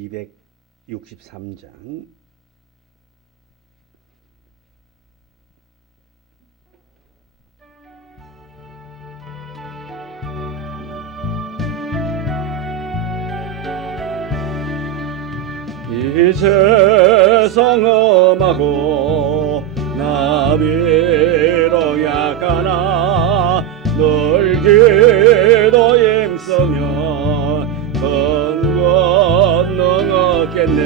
263장 이 세상 험하고 나비로 약하나 널 기도 힘쓰며 건건 넘었겠네.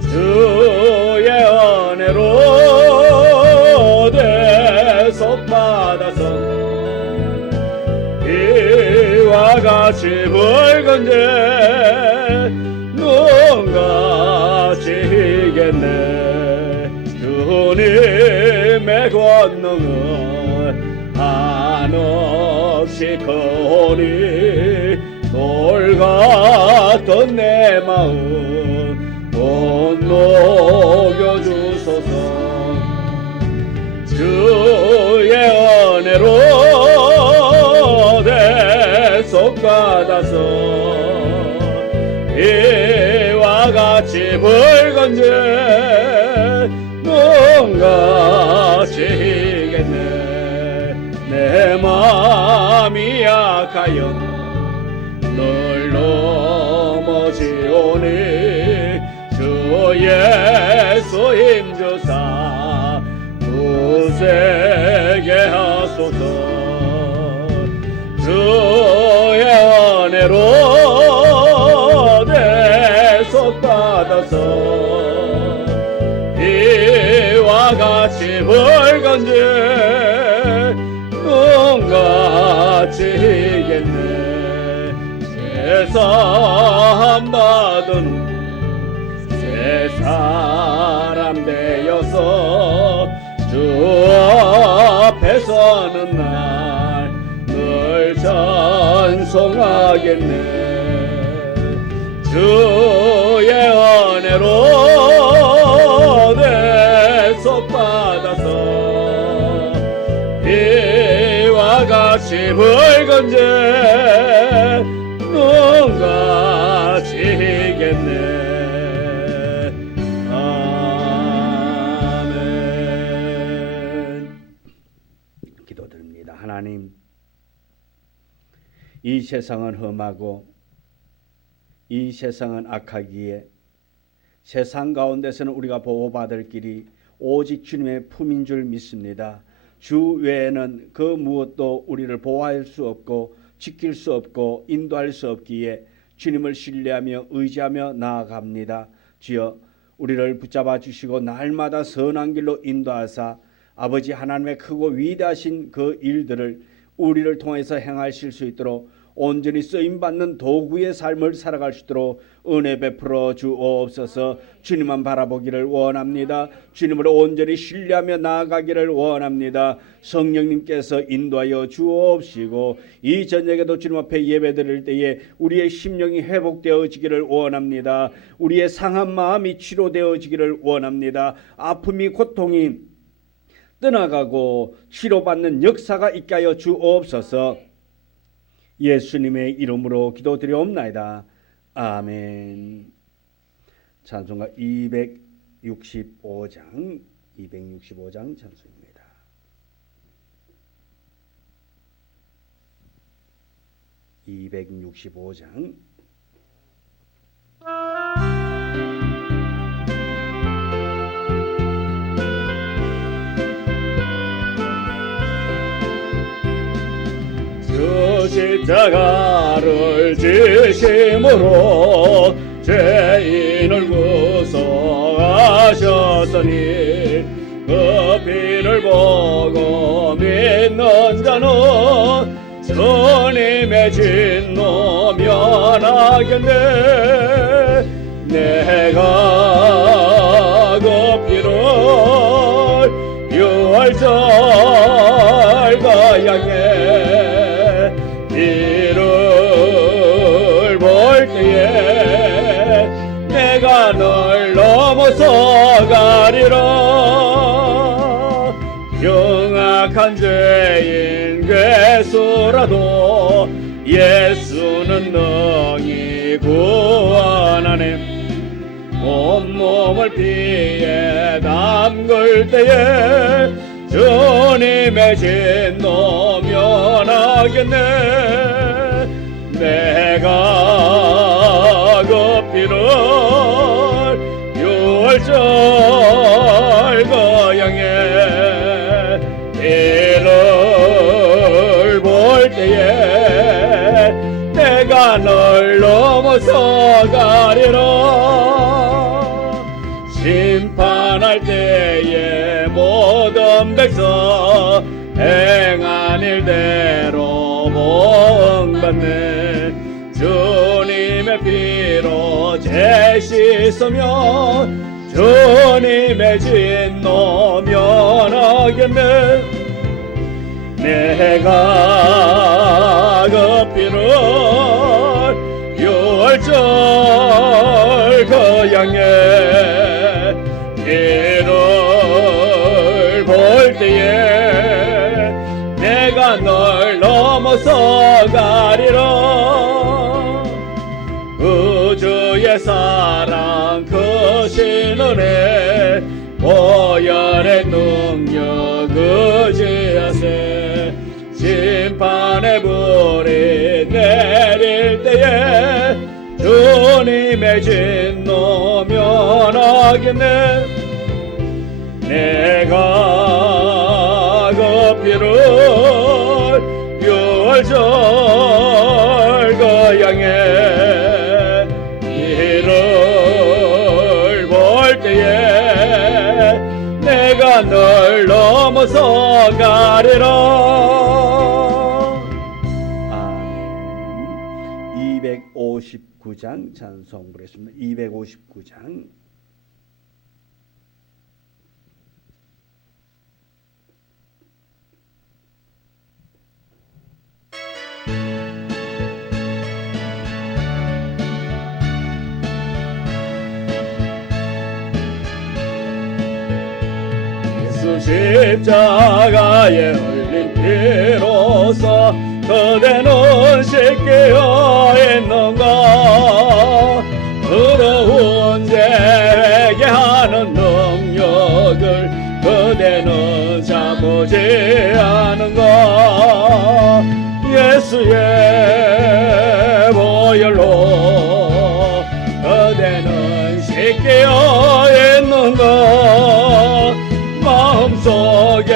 주의 은혜로 대속받아서 이와 같이 붉은 재 눈같이 희겠네. 주님의 권능은 한없이 크오니 돌 같던 내 마음 곧 녹여주소서. 주의 은혜로 대속받아서 이와 같이 붉은 재 눈같이 희겠네. 내 마음이 약하여 널 넘어지오니 주 예수 힘주사 굳세게 하소서. 주의 은혜로 대속받아서 이와 같이 붉은 재 눈같이 희겠네. 세상 받은 새 사람 되어서 주 앞에 서는 날 늘 찬송하겠네. 주의 은혜로 대속받아서 이와 같이 붉은 재 눈같이 희겠네. 아멘. 기도드립니다. 하나님, 이 세상은 험하고 이 세상은 악하기에 세상 가운데서는 우리가 보호받을 길이 오직 주님의 품인 줄 믿습니다. 주 외에는 그 무엇도 우리를 보호할 수 없고 지킬 수 없고 인도할 수 없기에 주님을 신뢰하며 의지하며 나아갑니다. 주여, 우리를 붙잡아 주시고 날마다 선한 길로 인도하사 아버지 하나님의 크고 위대하신 그 일들을 우리를 통해서 행하실 수 있도록 온전히 쓰임받는 도구의 삶을 살아갈 수 있도록 은혜 베풀어 주옵소서. 주님만 바라보기를 원합니다. 주님을 온전히 신뢰하며 나아가기를 원합니다. 성령님께서 인도하여 주옵시고 이 저녁에도 주님 앞에 예배드릴 때에 우리의 심령이 회복되어지기를 원합니다. 우리의 상한 마음이 치료되어지기를 원합니다. 아픔이 고통이 떠나가고 치료받는 역사가 있게 하여 주옵소서. 예수님의 이름으로 기도드리옵나이다. 아멘. 찬송가 265장 찬송입니다. (265장) 십자가를 지심으로 죄인을 구속하셨으니 그 피를 보고 믿는 자는 주님의 진노 면하겠네. 내가 그 피를 유월절과 향해 이를 볼 때에 내가 널 넘어서 가리라. 영악한 죄인 괴수라도 예수는 능히 우리 구원하님 온몸을 피에 담글 때에 주님의 진노 면하겠네. 내가 그 피를 유월절 거양에 이를 볼 때에 내가 널 넘어서 가리라. 심판할 때에 모든 백성 행한 일대로 복받네. 주님의 피로 죄 씻으며 주님의 진노 면하겠네. 내가 그 피를 유월절 그 양에 이를 볼 때에 내가 널 넘어서 가리라. 우주의 사랑 크신 은혜 보혈의 능력 의지하세. 심판의 불이 내릴 때에 주님의 진노 면하겠네. 내가 그 피를 유월절 거양에 이를 볼 때에 내가 널 넘어서 가리라. 아멘. 259장 찬송 부르겠습니다. 259장. 십자가에 흘린 피로써 그대는 씻겨 있는가. 더러운 죄에게 하는 능력을 그대는 잡지 않은가. 예수의 보혈로 그대는 씻겨 있는가. 마음속에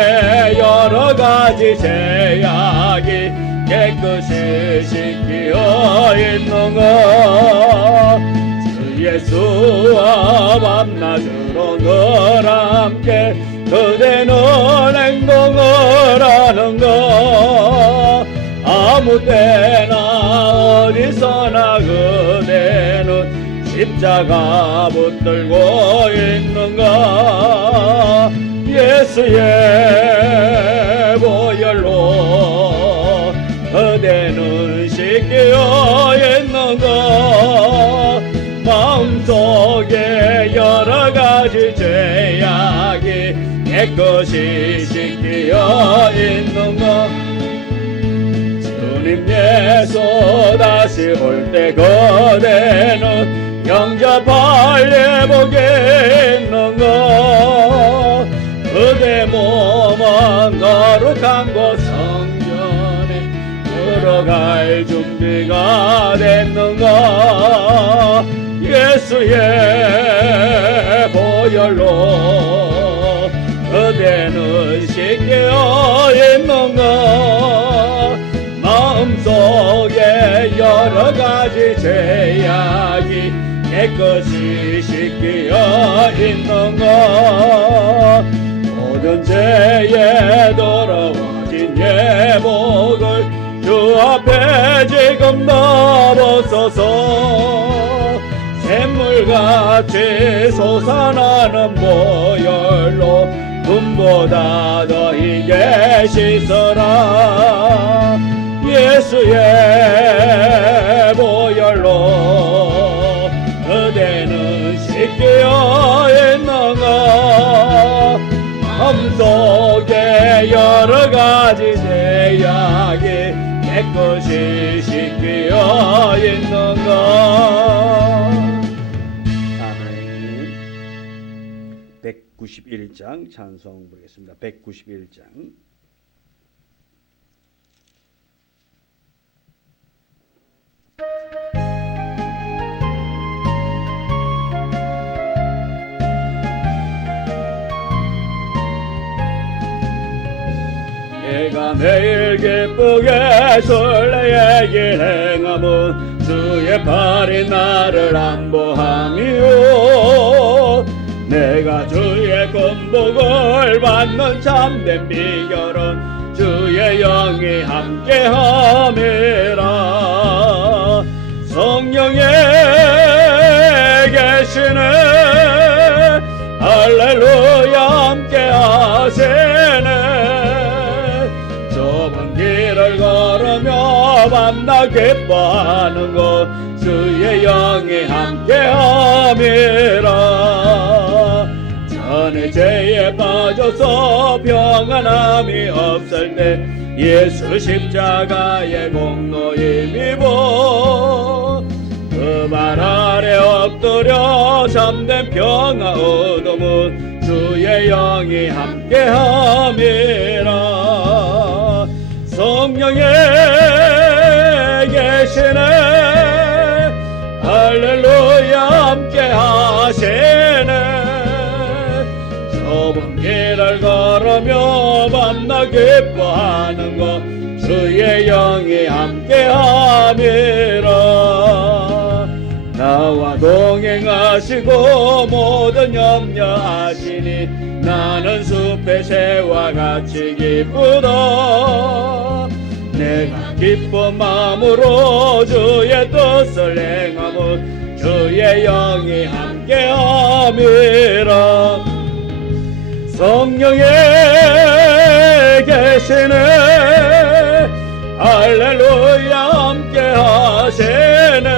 여러가지 죄악이 깨끗이 씻겨 있는가. 주 예수와 밤낮으로 늘 함께 그대는 행동을 하는가. 아무 때나 어디서나 그대는 십자가 붙들고 있는가. 예수의 보혈로 그대는 씻겨 있는가. 마음속에 여러가지 죄악이 깨끗이 씻겨 있는가. 주님 예수 다시 올 때 그대는 영접할 예복에 있는가. 그대 몸은 거룩한 곳 성전에 들어갈 준비가 됐는가. 예수의 보혈로 그대는 씻겨 있는가. 마음속에 여러가지 죄악이 깨끗이 씻겨 있는가. 모든 죄에 더러워진 예복을 주 앞에 지금 넣어보소서. 샘물같이 솟아나는 보혈로 눈보다 더 희게 씻어라. 예수의 보혈로 그대는 씻겨 있는가. 마음속에 여러가지 죄악이 깨끗이 비어 있는가. 아멘. 191장 찬송 부르겠습니다. 191장. 내가 매일 기쁘게 설레의 길 행함은 주의 팔이 나를 안보함이요. 내가 주의 권복을 받는 참된 비결은 주의 영이 함께함이라. 성령에 계시네 할렐루야 함께하시네. 길을 걸으며 만나 기뻐하는 것 주의 영이 함께함이라. 전에 죄에 빠져서 평안함이 없을 때 예수 십자가의 공로 힘입어 그 발 아래 엎드려 참된 평화 얻음은 주의 영이 함께함이라. 성령에 계시네 할렐루야 함께하시네. 좁은 길을 걸으며 만나 기뻐하는 것 주의 영이 함께함이라. 나와 동행하시고 모든 염려하시니 나는 숲의 새와 같이 기쁘다. 내가 기쁜 마음으로 주의 뜻을 행함은 주의 영이 함께함이라. 성령에 계시네 할렐루야 함께하시네.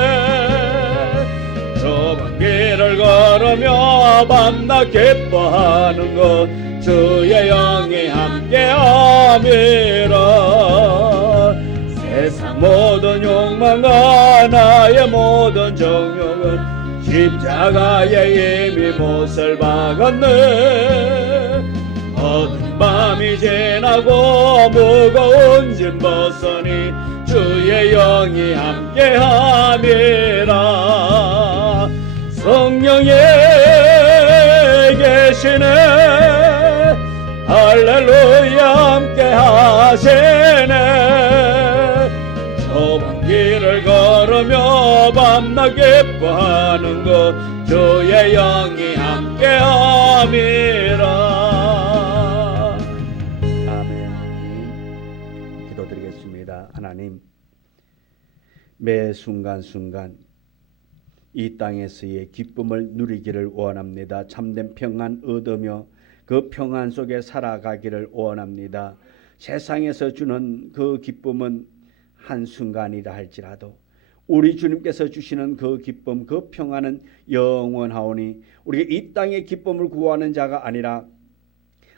좁은 길을 걸으며 만나 기뻐하는 것 주의 영이 함께함이라. 세상 모든 욕망과 나의 모든 정욕은 십자가에 이미 못을 박았네. 어두운 밤이 지나고 무거운 짐 벗으니 주의 영이 함께함이라. 성령에 계시네 할렐루야 함께하시네. 좁은 길을 걸으며 밤낮 기뻐하는 것 주의 영이 함께함이라. 아멘. 기도드리겠습니다. 하나님, 매 순간순간 이 땅에서의 기쁨을 누리기를 원합니다. 참된 평안 얻으며 그 평안 속에 살아가기를 원합니다. 세상에서 주는 그 기쁨은 한순간이라 할지라도 우리 주님께서 주시는 그 기쁨, 그 평안은 영원하오니 우리가 이 땅의 기쁨을 구하는 자가 아니라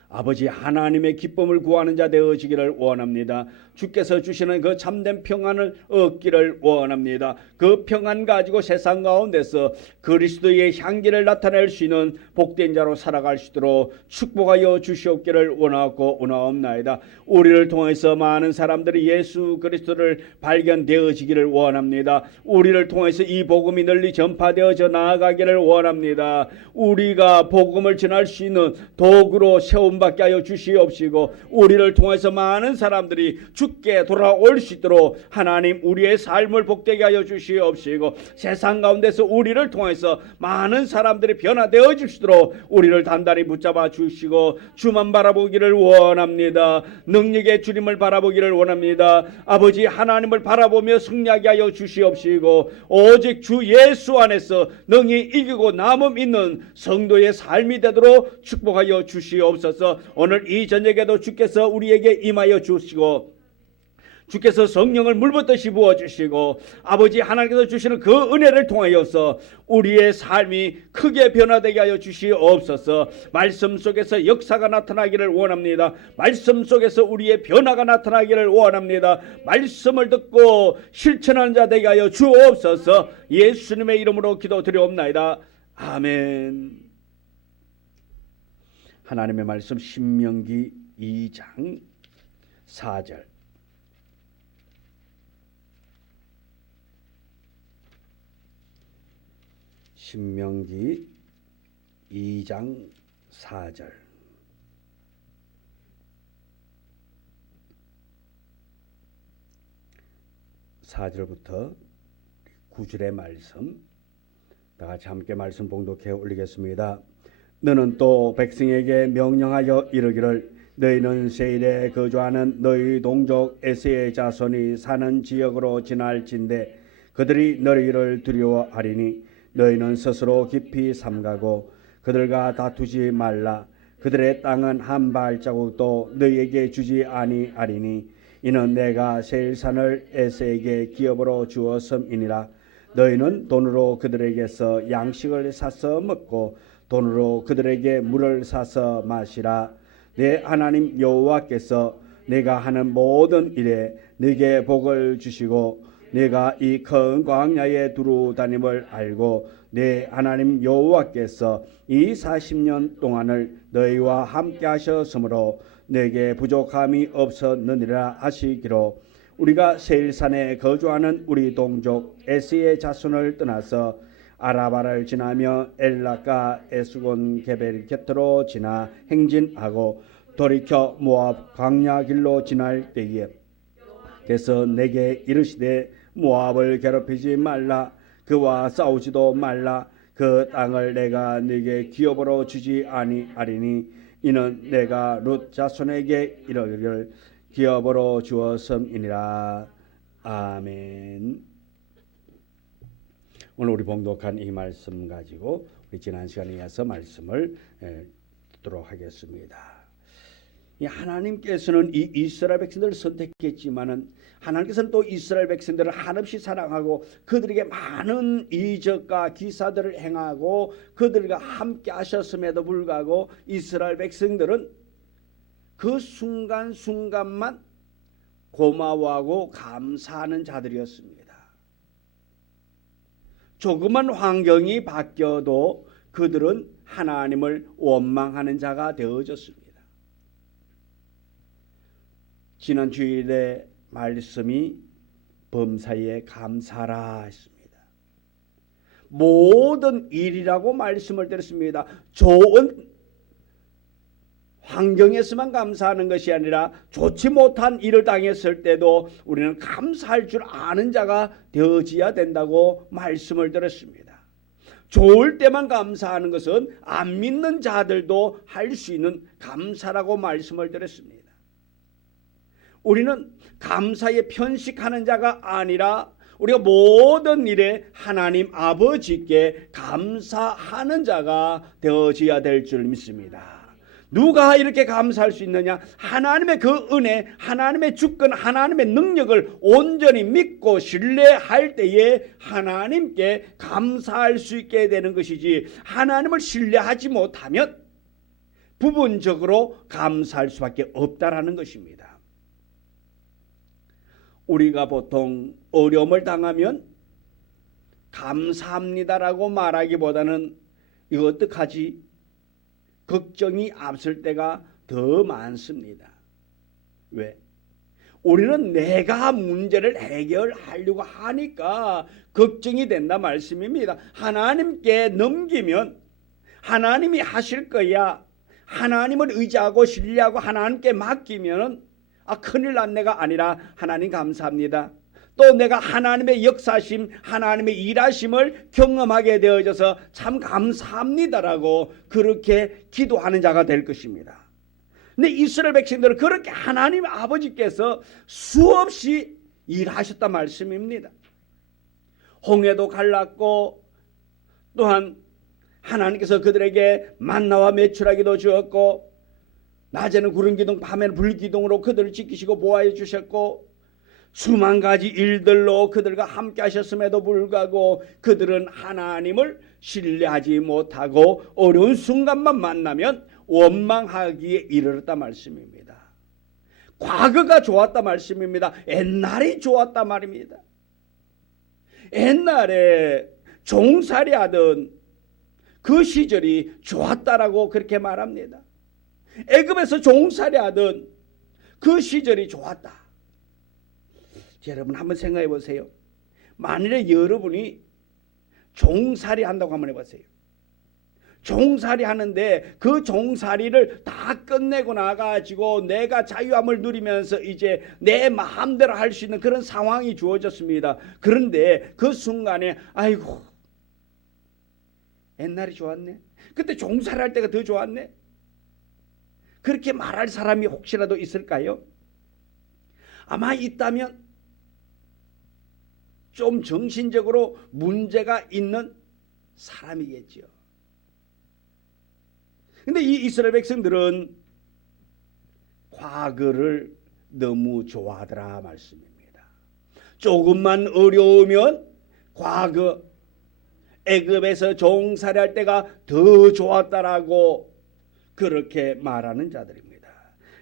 아버지 하나님의 기쁨을 구하는 자 되어지기를 원합니다. 주께서 주시는 그 참된 평안을 얻기를 원합니다. 그 평안 가지고 세상 가운데서 그리스도의 향기를 나타낼 수 있는 복된 자로 살아갈 수 있도록 축복하여 주시옵기를 원하고 원하옵나이다. 우리를 통해서 많은 사람들이 예수 그리스도를 발견되어지기를 원합니다. 우리를 통해서 이 복음이 널리 전파되어져 나아가기를 원합니다. 우리가 복음을 전할 수 있는 도구로 세움받게 하여 주시옵시고 우리를 통해서 많은 사람들이 주께 돌아올 수 있도록 하나님 우리의 삶을 복되게 하여 주시옵시고 세상 가운데서 우리를 통해서 많은 사람들이 변화되어 주시도록 우리를 단단히 붙잡아 주시고 주만 바라보기를 원합니다. 능력의 주님을 바라보기를 원합니다. 아버지 하나님을 바라보며 승리하게 하여 주시옵시고 오직 주 예수 안에서 능히 이기고 남음 있는 성도의 삶이 되도록 축복하여 주시옵소서. 오늘 이 저녁에도 주께서 우리에게 임하여 주시고 주께서 성령을 물붓듯이 부어주시고 아버지 하나님께서 주시는 그 은혜를 통하여서 우리의 삶이 크게 변화되게 하여 주시옵소서. 말씀 속에서 역사가 나타나기를 원합니다. 말씀 속에서 우리의 변화가 나타나기를 원합니다. 말씀을 듣고 실천하는 자 되게 하여 주옵소서. 예수님의 이름으로 기도드리옵나이다. 아멘. 하나님의 말씀 신명기 2장 4절. 신명기 2장 4절. (4절부터) 9절의 말씀 다같이 함께 말씀 봉독해 올리겠습니다. 너는 또 백성에게 명령하여 이르기를 너희는 세일에 거주하는 너희 동족 에세의 자손이 사는 지역으로 지날진대 그들이 너희를 두려워하리니 너희는 스스로 깊이 삼가고 그들과 다투지 말라. 그들의 땅은 한 발자국도 너희에게 주지 아니하리니 이는 내가 세일산을 에세에게 기업으로 주었음이니라. 너희는 돈으로 그들에게서 양식을 사서 먹고 돈으로 그들에게 물을 사서 마시라. 내 하나님 여호와께서 내가 하는 모든 일에 네게 복을 주시고 내가 이 큰 광야에 두루 다님을 알고 내 하나님 여호와께서 이 40년 동안을 너희와 함께 하셨으므로 내게 부족함이 없었느니라 하시기로 우리가 세일산에 거주하는 우리 동족 에스의 자손을 떠나서 아라바를 지나며 엘라가 에스곤 게벨 곁으로 지나 행진하고 돌이켜 모압 광야 길로 지날 때에 그래서 내게 이르시되 모압을 괴롭히지 말라. 그와 싸우지도 말라. 그 땅을 내가 네게 기업으로 주지 아니하리니 이는 내가 룻 자손에게 이르기를 기업으로 주었음이니라. 아멘. 오늘 우리 봉독한 이 말씀 가지고 우리 지난 시간에 이어서 말씀을 듣도록 하겠습니다. 하나님께서는 이 이스라엘 백성들을 선택했지만은 하나님께서는 또 이스라엘 백성들을 한없이 사랑하고 그들에게 많은 이적과 기사들을 행하고 그들과 함께 하셨음에도 불구하고 이스라엘 백성들은 그 순간순간만 고마워하고 감사하는 자들이었습니다. 조그만 환경이 바뀌어도 그들은 하나님을 원망하는 자가 되어졌습니다. 지난 주일에 말씀이 범사에 감사라 했습니다. 모든 일이라고 말씀을 드렸습니다. 좋은 환경에서만 감사하는 것이 아니라 좋지 못한 일을 당했을 때도 우리는 감사할 줄 아는 자가 되어져야 된다고 말씀을 드렸습니다. 좋을 때만 감사하는 것은 안 믿는 자들도 할 수 있는 감사라고 말씀을 드렸습니다. 우리는 감사에 편식하는 자가 아니라 우리가 모든 일에 하나님 아버지께 감사하는 자가 되어져야 될 줄 믿습니다. 누가 이렇게 감사할 수 있느냐? 하나님의 그 은혜, 하나님의 주권, 하나님의 능력을 온전히 믿고 신뢰할 때에 하나님께 감사할 수 있게 되는 것이지, 하나님을 신뢰하지 못하면 부분적으로 감사할 수밖에 없다라는 것입니다. 우리가 보통 어려움을 당하면 감사합니다라고 말하기보다는 이거 어떡하지? 걱정이 앞설 때가 더 많습니다. 왜? 우리는 내가 문제를 해결하려고 하니까 걱정이 된다 말씀입니다. 하나님께 넘기면 하나님이 하실 거야. 하나님을 의지하고 신뢰하고 하나님께 맡기면 큰일 난 내가 아니라 하나님 감사합니다. 또 내가 하나님의 역사심, 하나님의 일하심을 경험하게 되어져서 참 감사합니다라고 그렇게 기도하는 자가 될 것입니다. 근데 이스라엘 백성들은 그렇게 하나님 아버지께서 수없이 일하셨단 말씀입니다. 홍해도 갈랐고 또한 하나님께서 그들에게 만나와 메추라기도 주었고 낮에는 구름 기둥 밤에는 불 기둥으로 그들을 지키시고 보호해 주셨고 수만 가지 일들로 그들과 함께 하셨음에도 불구하고 그들은 하나님을 신뢰하지 못하고 어려운 순간만 만나면 원망하기에 이르렀다 말씀입니다. 과거가 좋았다 말씀입니다. 옛날이 좋았다 말입니다. 옛날에 종살이 하던 그 시절이 좋았다라고 그렇게 말합니다. 애굽에서 종살이 하던 그 시절이 좋았다. 여러분 한번 생각해 보세요. 만일에 여러분이 종살이 한다고 한번 해보세요. 종살이 하는데 그 종살이를 다 끝내고 나가지고 내가 자유함을 누리면서 이제 내 마음대로 할 수 있는 그런 상황이 주어졌습니다. 그런데 그 순간에 아이고 옛날이 좋았네. 그때 종살이 할 때가 더 좋았네. 그렇게 말할 사람이 혹시라도 있을까요? 아마 있다면 좀 정신적으로 문제가 있는 사람이겠죠. 근데 이 이스라엘 백성들은 과거를 너무 좋아하더라 말씀입니다. 조금만 어려우면 과거 애굽에서 종살이할 때가 더 좋았다라고 그렇게 말하는 자들입니다.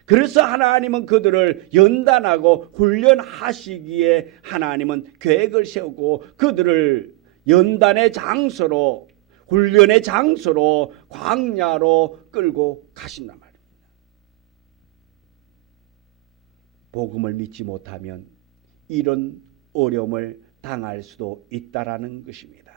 그래서 하나님은 그들을 연단하고 훈련하시기에 하나님은 계획을 세우고 그들을 연단의 장소로 훈련의 장소로 광야로 끌고 가신단 말입니다. 복음을 믿지 못하면 이런 어려움을 당할 수도 있다라는 것입니다.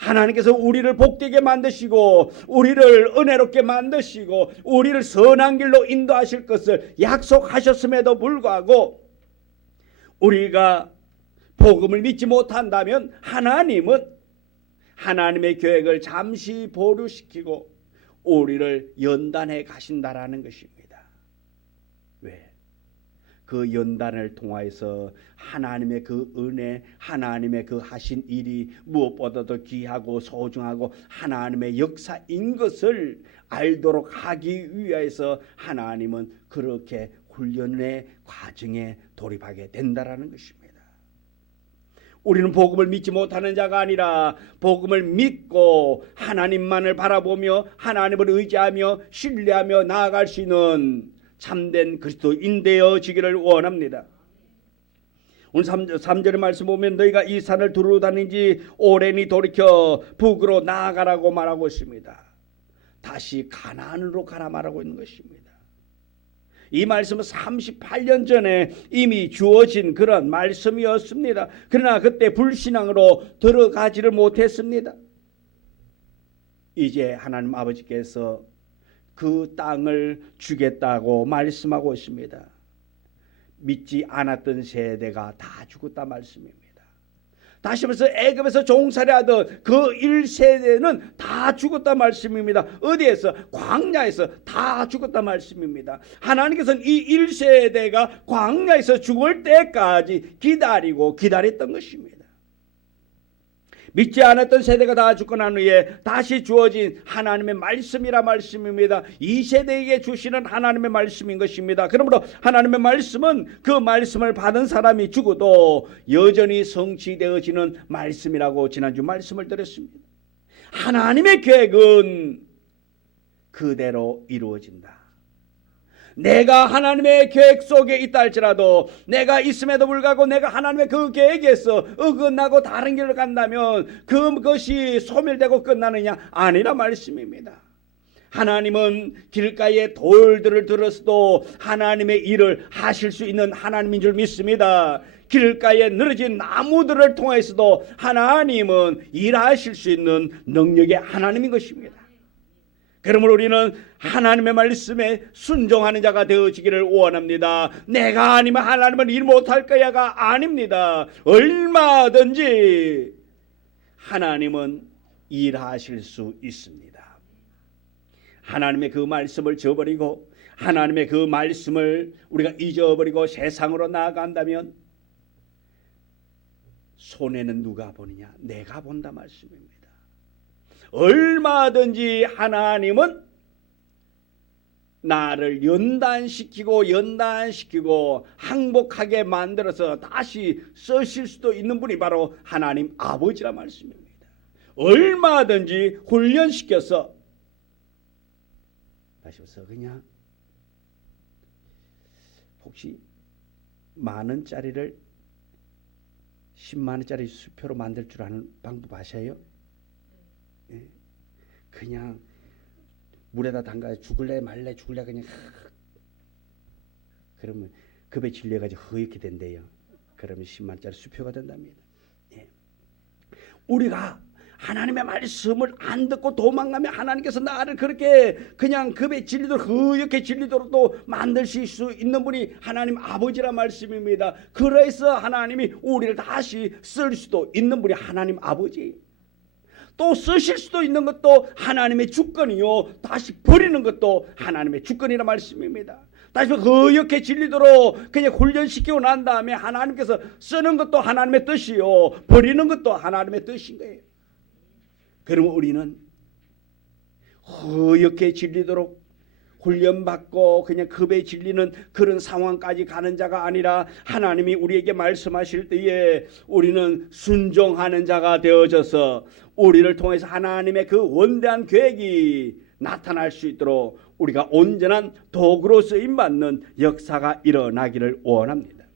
하나님께서 우리를 복되게 만드시고 우리를 은혜롭게 만드시고 우리를 선한 길로 인도하실 것을 약속하셨음에도 불구하고 우리가 복음을 믿지 못한다면 하나님은 하나님의 계획을 잠시 보류시키고 우리를 연단해 가신다라는 것입니다. 왜? 그 연단을 통하여서 하나님의 그 은혜, 하나님의 그 하신 일이 무엇보다도 귀하고 소중하고 하나님의 역사인 것을 알도록 하기 위해서 하나님은 그렇게 훈련의 과정에 돌입하게 된다라는 것입니다. 우리는 복음을 믿지 못하는 자가 아니라 복음을 믿고 하나님만을 바라보며 하나님을 의지하며 신뢰하며 나아갈 수 있는 참된 그리스도인 되어지기를 원합니다. 오늘 3절의 말씀 보면 너희가 이 산을 두루 다니지 오랜이 돌이켜 북으로 나아가라고 말하고 있습니다. 다시 가나안으로 가라 말하고 있는 것입니다. 이 말씀은 38년 전에 이미 주어진 그런 말씀이었습니다. 그러나 그때 불신앙으로 들어가지를 못했습니다. 이제 하나님 아버지께서 그 땅을 주겠다고 말씀하고 있습니다. 믿지 않았던 세대가 다 죽었다 말씀입니다. 다시 말해서 애굽에서 종살이하던 그 1세대는 다 죽었다 말씀입니다. 어디에서? 광야에서 다 죽었다 말씀입니다. 하나님께서는 이 1세대가 광야에서 죽을 때까지 기다렸던 것입니다. 믿지 않았던 세대가 다 죽고 난 후에 다시 주어진 하나님의 말씀이라 말씀입니다. 이 세대에게 주시는 하나님의 말씀인 것입니다. 그러므로 하나님의 말씀은 그 말씀을 받은 사람이 죽어도 여전히 성취되어지는 말씀이라고 지난주 말씀을 드렸습니다. 하나님의 계획은 그대로 이루어진다. 내가 하나님의 계획 속에 있다 할지라도 내가 있음에도 불구하고 내가 하나님의 그 계획에서 어긋나고 다른 길로 간다면 그것이 소멸되고 끝나느냐? 아니라 말씀입니다. 하나님은 길가에 돌들을 들었어도 하나님의 일을 하실 수 있는 하나님인 줄 믿습니다. 길가에 늘어진 나무들을 통해서도 하나님은 일하실 수 있는 능력의 하나님인 것입니다. 그러므로 우리는 하나님의 말씀에 순종하는 자가 되어지기를 원합니다. 내가 아니면 하나님은 일 못할 거야가 아닙니다. 얼마든지 하나님은 일하실 수 있습니다. 하나님의 그 말씀을 저버리고 하나님의 그 말씀을 우리가 잊어버리고 세상으로 나아간다면 손해는 누가 보느냐? 내가 본다 말씀입니다. 얼마든지 하나님은 나를 연단시키고 항복하게 만들어서 다시 쓰실 수도 있는 분이 바로 하나님 아버지라 말씀입니다. 얼마든지 훈련시켜서 다시 해서 그냥 혹시 10,000원짜리를 100,000원짜리 수표로 만들 줄 아는 방법 아셔요? 예. 그냥 물에다 담가 죽을래 말래 죽을래 그냥 그러면 급에 질려가지고 허옇게 된대요. 그러면 10만짜리 수표가 된답니다. 예. 우리가 하나님의 말씀을 안 듣고 도망가면 하나님께서 나를 그렇게 그냥 급에 질리도록 허옇게 질리도록 또 만드실 수 있는 분이 하나님 아버지라 말씀입니다. 그래서 하나님이 우리를 다시 쓸 수도 있는 분이 하나님 아버지. 또 쓰실 수도 있는 것도 하나님의 주권이요, 다시 버리는 것도 하나님의 주권이라 말씀입니다. 다시 허옇게 질리도록 그냥 훈련시키고 난 다음에 하나님께서 쓰는 것도 하나님의 뜻이요, 버리는 것도 하나님의 뜻인 거예요. 그러면 우리는 허옇게 질리도록 훈련받고 그냥 급에 질리는 그런 상황까지 가는 자가 아니라 하나님이 우리에게 말씀하실 때에 우리는 순종하는 자가 되어져서 우리를 통해서 하나님의 그 원대한 계획이 나타날 수 있도록 우리가 온전한 도구로 쓰임받는 역사가 일어나기를 원합니다.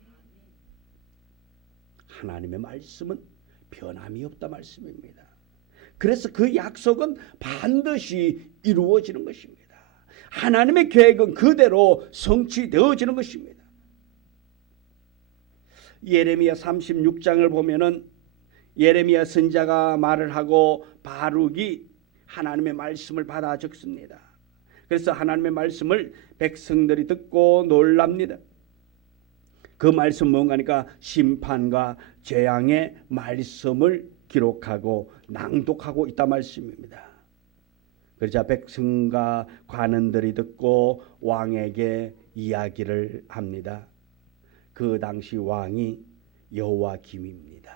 하나님의 말씀은 변함이 없다 말씀입니다. 그래서 그 약속은 반드시 이루어지는 것입니다. 하나님의 계획은 그대로 성취되어지는 것입니다. 예레미야 36장을 보면은 예레미야 선지자가 말을 하고 바룩이 하나님의 말씀을 받아 적습니다. 그래서 하나님의 말씀을 백성들이 듣고 놀랍니다. 그 말씀 뭔가니까 심판과 재앙의 말씀을 기록하고 낭독하고 있다 말씀입니다. 그러자 백성과 관원들이 듣고 왕에게 이야기를 합니다. 그 당시 왕이 여호와김입니다.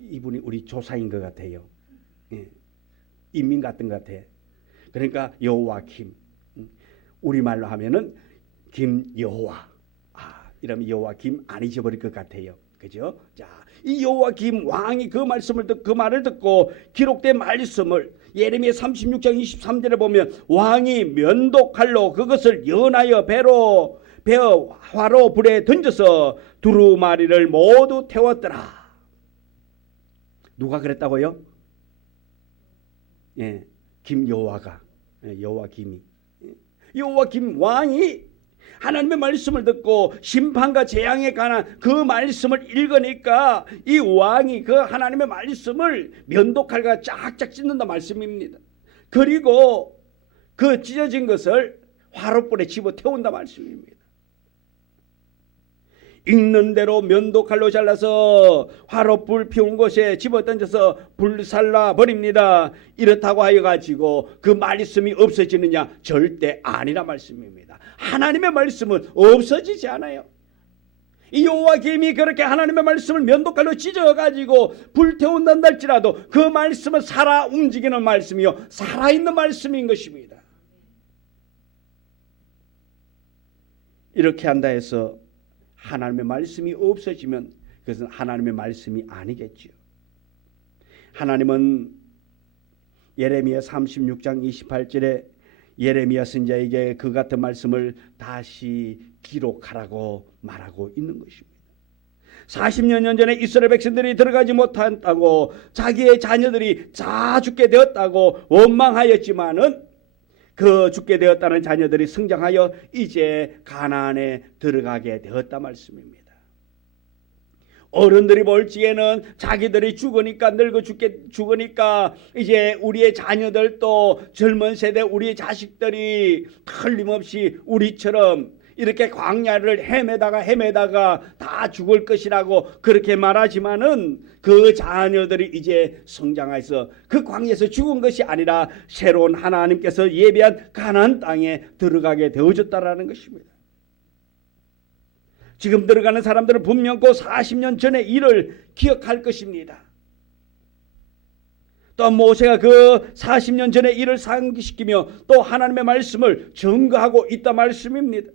이분이 우리 조사인 것 같아요. 예. 인민 같은 것 같아. 그러니까 여호와김, 우리말로 하면은 김여호와. 이러면 여호와김 안 잊어버릴 것 같아요. 그죠? 자, 이 여호와김 왕이 그 말씀을 그 말을 듣고 기록된 말씀을 예레미야 36장 23절에 보면 왕이 면도칼로 그것을 연하여 배어 화로 불에 던져서 두루마리를 모두 태웠더라. 누가 그랬다고요? 예, 김여호와가, 여호와김이, 여호와김 왕이 하나님의 말씀을 듣고 심판과 재앙에 관한 그 말씀을 읽으니까 이 왕이 그 하나님의 말씀을 면도칼과 쫙쫙 찢는다 말씀입니다. 그리고 그 찢어진 것을 화롯불에 집어 태운다 말씀입니다. 읽는 대로 면도칼로 잘라서 화롯불 피운 곳에 집어 던져서 불살라 버립니다. 이렇다고 하여 가지고 그 말씀이 없어지느냐? 절대 아니라 말씀입니다. 하나님의 말씀은 없어지지 않아요. 이 여호와김이 그렇게 하나님의 말씀을 면도칼로 찢어 가지고 불태운단다 할지라도 그 말씀은 살아 움직이는 말씀이요, 살아있는 말씀인 것입니다. 이렇게 한다 해서 하나님의 말씀이 없어지면 그것은 하나님의 말씀이 아니겠죠. 하나님은 예레미야 36장 28절에 예레미야 선지자에게 그 같은 말씀을 다시 기록하라고 말하고 있는 것입니다. 40년 전에 이스라엘 백성들이 들어가지 못한다고 자기의 자녀들이 다 죽게 되었다고 원망하였지만은 그 죽게 되었다는 자녀들이 성장하여 이제 가나안에 들어가게 되었다 말씀입니다. 어른들이 볼 적에는 자기들이 죽으니까 늙어 죽으니까 이제 우리의 자녀들도 젊은 세대 우리의 자식들이 틀림없이 우리처럼 이렇게 광야를 헤매다가 다 죽을 것이라고 그렇게 말하지만은 그 자녀들이 이제 성장해서 그 광야에서 죽은 것이 아니라 새로운 하나님께서 예비한 가나안 땅에 들어가게 되어졌다라는 것입니다. 지금 들어가는 사람들은 분명 그 40년 전의 일을 기억할 것입니다. 또 모세가 그 40년 전의 일을 상기시키며 또 하나님의 말씀을 증거하고 있다 말씀입니다.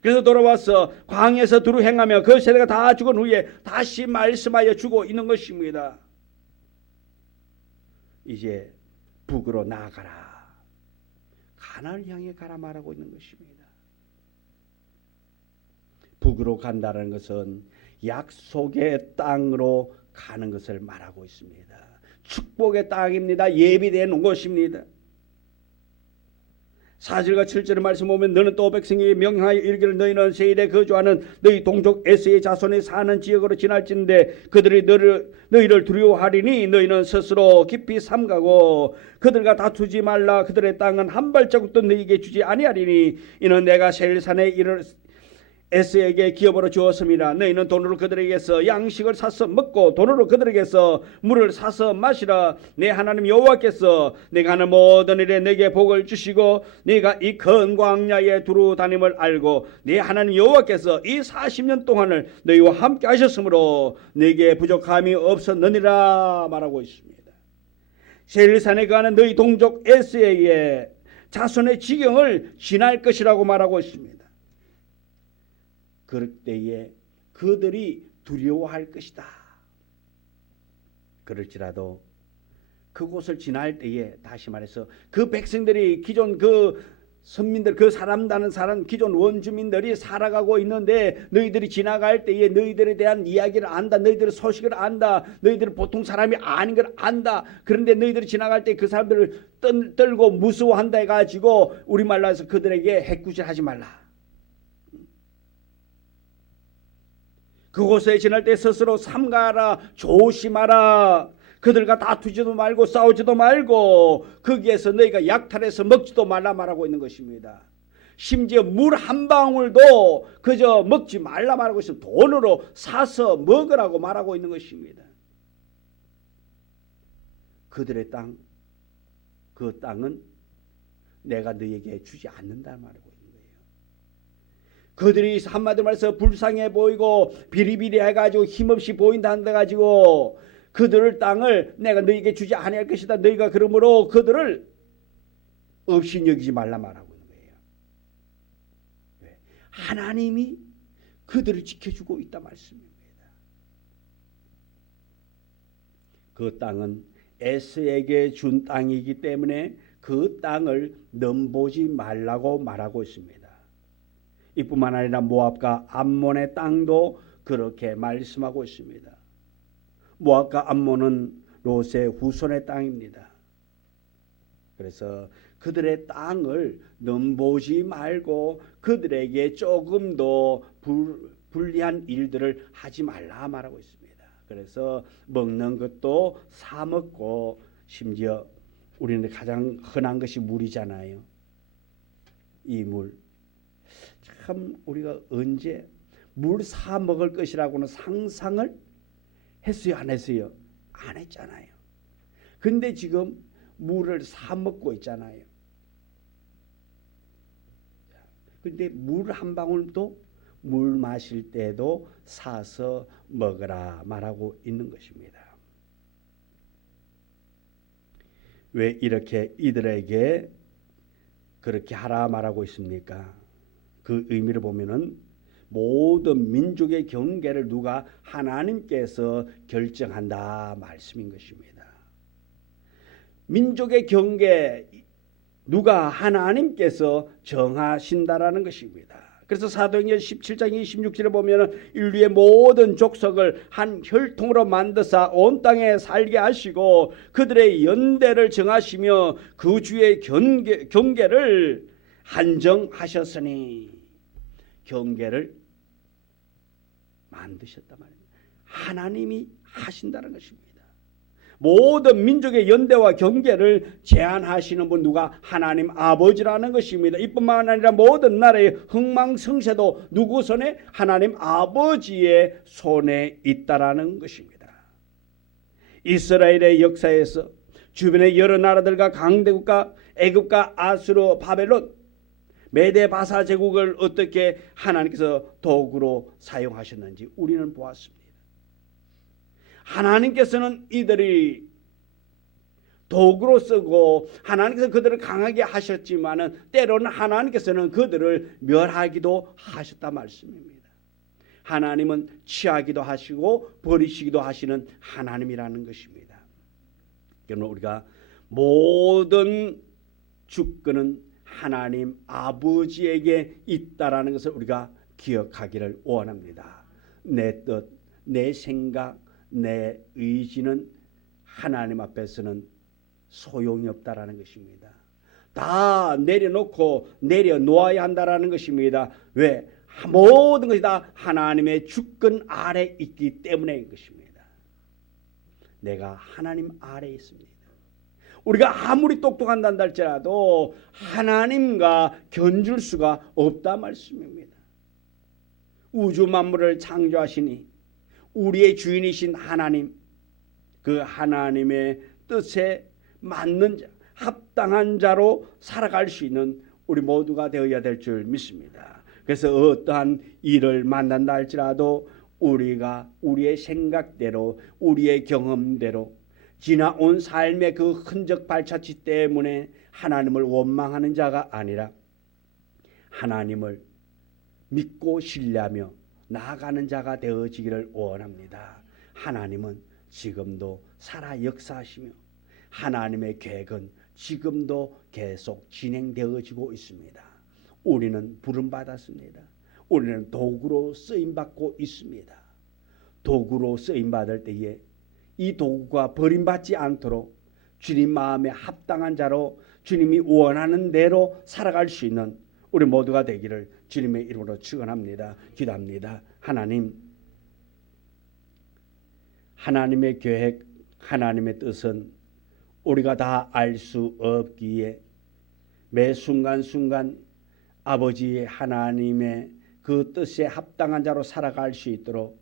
그래서 돌아와서 광야에서 두루 행하며 그 세대가 다 죽은 후에 다시 말씀하여 주고 있는 것입니다. 이제 북으로 나아가라, 가나안을 향해 가라 말하고 있는 것입니다. 북으로 간다는 것은 약속의 땅으로 가는 것을 말하고 있습니다. 축복의 땅입니다. 예비되어 놓은 곳입니다. 4절과 7절의 말씀 보면 너는 또 백성에게 명령하여 이르기를 너희는 세일에 거주하는 너희 동족 에스의 자손이 사는 지역으로 지날진대 그들이 너희를 두려워하리니 너희는 스스로 깊이 삼가고 그들과 다투지 말라. 그들의 땅은 한 발자국도 너희에게 주지 아니하리니 이는 내가 세일산에 이를 에스에게 기업으로 주었습니다. 너희는 돈으로 그들에게서 양식을 사서 먹고 돈으로 그들에게서 물을 사서 마시라. 내 하나님 여호와께서 내가 하는 모든 일에 내게 복을 주시고 네가 이 큰 광야에 두루 다님을 알고 내 하나님 여호와께서 이 40년 동안을 너희와 함께 하셨으므로 내게 부족함이 없었느니라 말하고 있습니다. 세일산에 가는 너희 동족 에스에게 자손의 지경을 지날 것이라고 말하고 있습니다. 그럴 때에 그들이 두려워할 것이다. 그럴지라도 그곳을 지날 때에 다시 말해서 그 백성들이 기존 그 선민들 그 사람다는 사람 기존 원주민들이 살아가고 있는데 너희들이 지나갈 때에 너희들에 대한 이야기를 안다. 너희들의 소식을 안다. 너희들은 보통 사람이 아닌 걸 안다. 그런데 너희들이 지나갈 때 그 사람들을 떨고 무서워한다 해가지고 우리말로 해서 그들에게 해꾸질하지 말라. 그곳에 지날 때 스스로 삼가라. 조심하라. 그들과 다투지도 말고 싸우지도 말고 거기에서 너희가 약탈해서 먹지도 말라 말하고 있는 것입니다. 심지어 물 한 방울도 그저 먹지 말라 말하고 있습니다. 돈으로 사서 먹으라고 말하고 있는 것입니다. 그들의 땅, 그 땅은 내가 너희에게 주지 않는다 말하고 있는 거예요. 그들이 한마디로 말해서 불쌍해 보이고 비리비리해가지고 힘없이 보인다 한다가지고 그들의 땅을 내가 너희에게 주지 아니할 것이다. 너희가 그러므로 그들을 없이 여기지 말라 말하고 있는 거예요. 왜? 하나님이 그들을 지켜주고 있다 말씀입니다. 그 땅은 에스에게 준 땅이기 때문에 그 땅을 넘보지 말라고 말하고 있습니다. 이뿐만 아니라 모압과 암몬의 땅도 그렇게 말씀하고 있습니다. 모압과 암몬은 롯의 후손의 땅입니다. 그래서 그들의 땅을 넘보지 말고 그들에게 조금 더 불리한 일들을 하지 말라 말하고 있습니다. 그래서 먹는 것도 사 먹고 심지어 우리는 가장 흔한 것이 물이잖아요. 이 물. 참 우리가 언제 물 사 먹을 것이라고는 상상을 했어요? 안 했어요? 안 했잖아요. 근데 지금 물을 사 먹고 있잖아요. 근데 물 한 방울도 물 마실 때도 사서 먹으라 말하고 있는 것입니다. 왜 이렇게 이들에게 그렇게 하라 말하고 있습니까? 그 의미를 보면은 모든 민족의 경계를 누가 하나님께서 결정한다 말씀인 것입니다. 민족의 경계 누가 하나님께서 정하신다라는 것입니다. 그래서 사도행전 17장 26절에 보면 인류의 모든 족속을 한 혈통으로 만드사 온 땅에 살게 하시고 그들의 연대를 정하시며 그 주의 경계를 한정하셨으니 경계를 만드셨단 말입니다. 하나님이 하신다는 것입니다. 모든 민족의 연대와 경계를 제한하시는 분 누가 하나님 아버지라는 것입니다. 이뿐만 아니라 모든 나라의 흥망성쇠도 누구 손에? 하나님 아버지의 손에 있다라는 것입니다. 이스라엘의 역사에서 주변의 여러 나라들과 강대국과 애굽과 아수르, 바벨론, 메데 바사 제국을 어떻게 하나님께서 도구로 사용하셨는지 우리는 보았습니다. 하나님께서는 이들이 도구로 쓰고 하나님께서 그들을 강하게 하셨지만은 때로는 하나님께서는 그들을 멸하기도 하셨다 말씀입니다. 하나님은 취하기도 하시고 버리시기도 하시는 하나님이라는 것입니다. 그러면 우리가 모든 주권은 하나님 아버지에게 있다라는 것을 우리가 기억하기를 원합니다. 내 뜻, 내 생각, 내 의지는 하나님 앞에서는 소용이 없다라는 것입니다. 다 내려놓고 내려놓아야 한다라는 것입니다. 왜? 모든 것이 다 하나님의 주권 아래 있기 때문인 것입니다. 내가 하나님 아래 있습니다. 우리가 아무리 똑똑한다 할지라도 하나님과 견줄 수가 없다 말씀입니다. 우주 만물을 창조하시니 우리의 주인이신 하나님, 그 하나님의 뜻에 맞는 자, 합당한 자로 살아갈 수 있는 우리 모두가 되어야 될 줄 믿습니다. 그래서 어떠한 일을 만난다 할지라도 우리가 우리의 생각대로, 우리의 경험대로 지나온 삶의 그 흔적 발자취 때문에 하나님을 원망하는 자가 아니라 하나님을 믿고 신뢰하며 나아가는 자가 되어지기를 원합니다. 하나님은 지금도 살아 역사하시며 하나님의 계획은 지금도 계속 진행되어지고 있습니다. 우리는 부름받았습니다. 우리는 도구로 쓰임받고 있습니다. 도구로 쓰임받을 때에 이 도구가 버림받지 않도록 주님 마음에 합당한 자로 주님이 원하는 대로 살아갈 수 있는 우리 모두가 되기를 주님의 이름으로 축원합니다. 기도합니다. 하나님, 하나님의 계획, 하나님의 뜻은 우리가 다 알 수 없기에 매 순간순간 아버지 하나님의 그 뜻에 합당한 자로 살아갈 수 있도록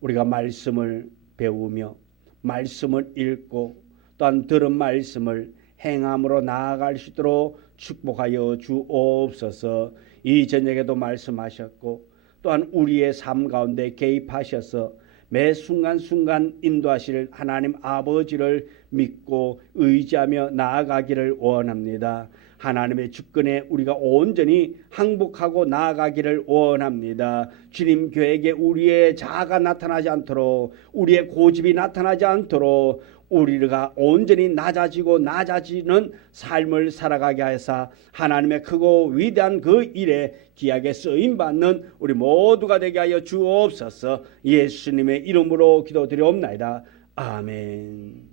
우리가 말씀을 배우며 말씀을 읽고 또한 들은 말씀을 행함으로 나아갈 수 있도록 축복하여 주옵소서. 이 저녁에도 말씀하셨고 또한 우리의 삶 가운데 개입하셔서 매 순간순간 인도하실 하나님 아버지를 믿고 의지하며 나아가기를 원합니다. 하나님의 주권에 우리가 온전히 항복하고 나아가기를 원합니다. 주님 계획에 우리의 자아가 나타나지 않도록, 우리의 고집이 나타나지 않도록 우리가 온전히 낮아지는 삶을 살아가게 하사 하나님의 크고 위대한 그 일에 귀하게 쓰임받는 우리 모두가 되게 하여 주옵소서. 예수님의 이름으로 기도드리옵나이다. 아멘.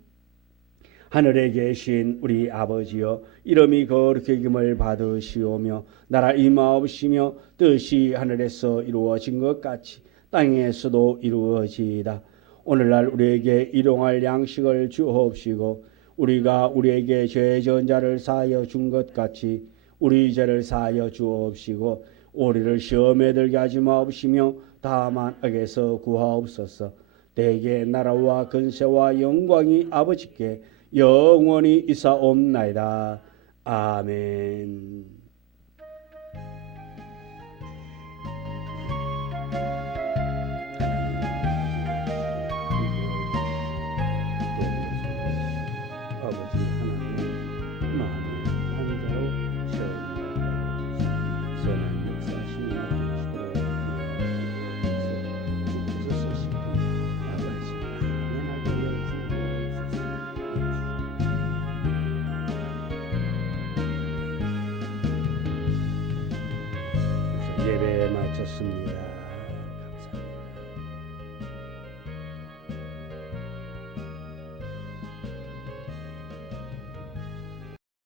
하늘에 계신 우리 아버지여, 이름이 거룩히 여김을 받으시오며 나라 임하옵시며 뜻이 하늘에서 이루어진 것 같이 땅에서도 이루어지이다. 오늘날 우리에게 일용할 양식을 주옵시고 우리가 우리에게 죄 지은 자를 사하여 준 것 같이 우리 죄를 사하여 주옵시고 우리를 시험에 들게 하지 마옵시며 다만 악에서 구하옵소서. 대개 나라와 근세와 영광이 아버지께 영원히 있사옵나이다. 아멘. 아버지 하나님 마음의 한자로 세워주옵소서. 선한 역사하심을 주시고 쓰시기 아버지 하나님하게 여주옵소서. 예배에 마쳤습니다.